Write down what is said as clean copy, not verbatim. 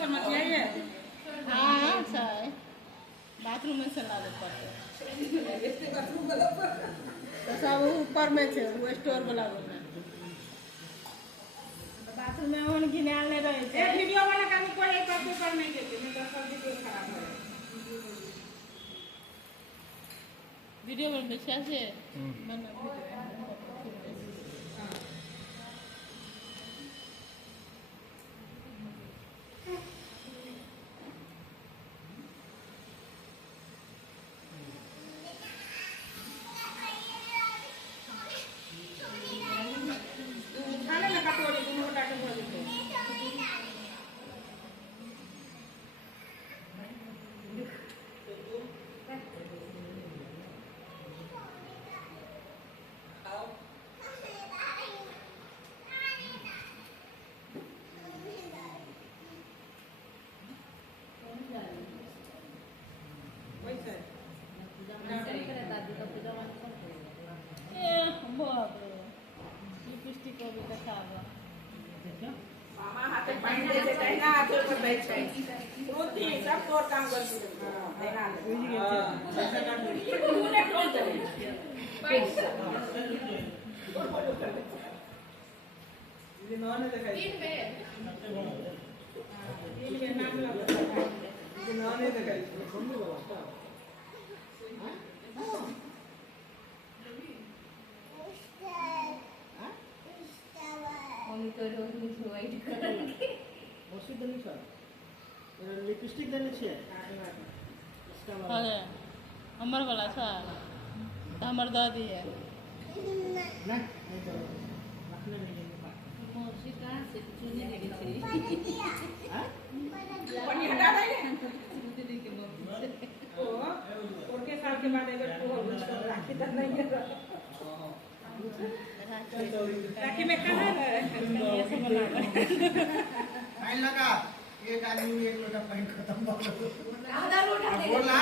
समझ आइए। हाँ अच्छा है, बाथरूम में से लाने पड़ते तो सब ऊपर में छे, वो स्टोर वाला रूम में बाथरूम में ओन घिनाल नहीं रहे छे। वीडियो वाला काम कोई एक बार पेपर नहीं देते, नहीं तो सब वीडियो खराब हो जाए। वीडियो में देखा से खाने में कटोरी दोनों हटा के भर देते हैं। वैसे बाप रे, लिपस्टिक को भी दिखावा मामा हाथे पानी दे देता है ना, हाथे पर बैठ जाए रोटी सब और काम कर देते हैं। देना ऐसा कर दो तूने कौन करे पैसा ये नॉन है दिखाई तीन पे ये नाम लगा ये नॉन है दिखाई कौन बोला हम तो रोज में वाइट कलर के वस्तु देनी छ लिपस्टिक देनी छ अरे हमर वाला छ हमर दादी है ना नहीं तो रखने नहीं देंगे मौसी कहाँ से चुनी लगी थी हां पानी हटा दे ओ और के साल के बाद अगर तो राखी तक नहीं है राखी में कहाँ फाइन लगा एक आदमी में एक लोटा पानी खत्म हो गया आधा लोटा दे बोला